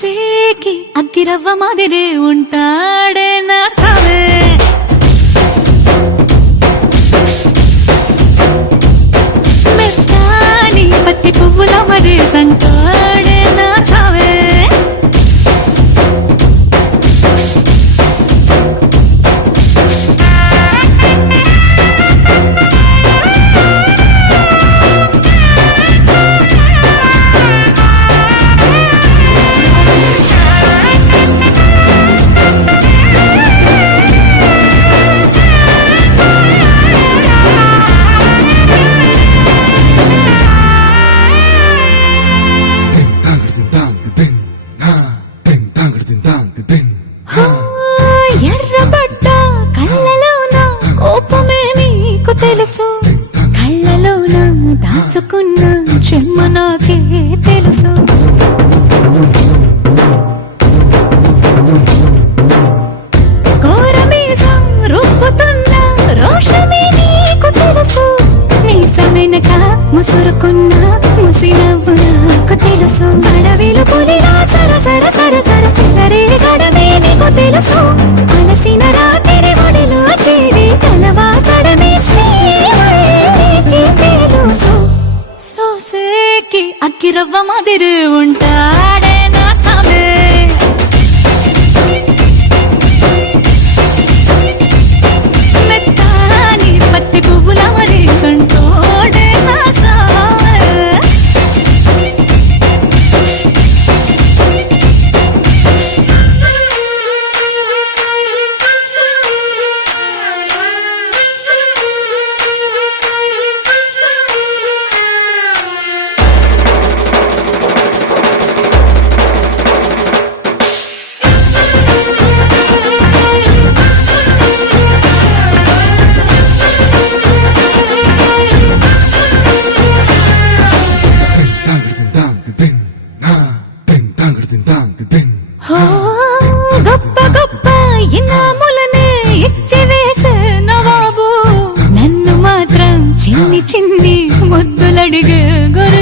సోసేకి అగ్గిరవ్వ మాదిరి ఉంటాడే నా సావే. మెత్తాని పత్తి పువ్వుల మరి సంటాడే నా సావే. ఎర్రబడ్డ కళ్ళలోన కోపమే నీకు తెలుసు, కళ్ళలోన దాచుకున్న చెమ్మ నాకే తెలుసు. కోరమీసం రుబ్బుతున్న రోషమే నీకు తెలుసు, మీసమెనక ముసురుకున్న ముసినవ్వు నాకు తెలుసు. అడవిలో పులిలా సర సర సర సర చివరి గడమే నీకు తెలుసు. అలసిన రాత్రి ఒడిలో చేరి తలవాచడమే శ్రీకి తెలుసు. సోసేకి అగ్గిరవ్వ మాదిరి ఉంటాడే నా సామే. మెత్తాని పత్తి పువ్వుల మరి సంటోడే నా సామే. గొప్ప గొప్ప ఇనాములనే ఇచ్చి వేసే నవాబు, నన్ను మాత్రం చిన్ని చిన్ని ముద్దులడిగే గురు.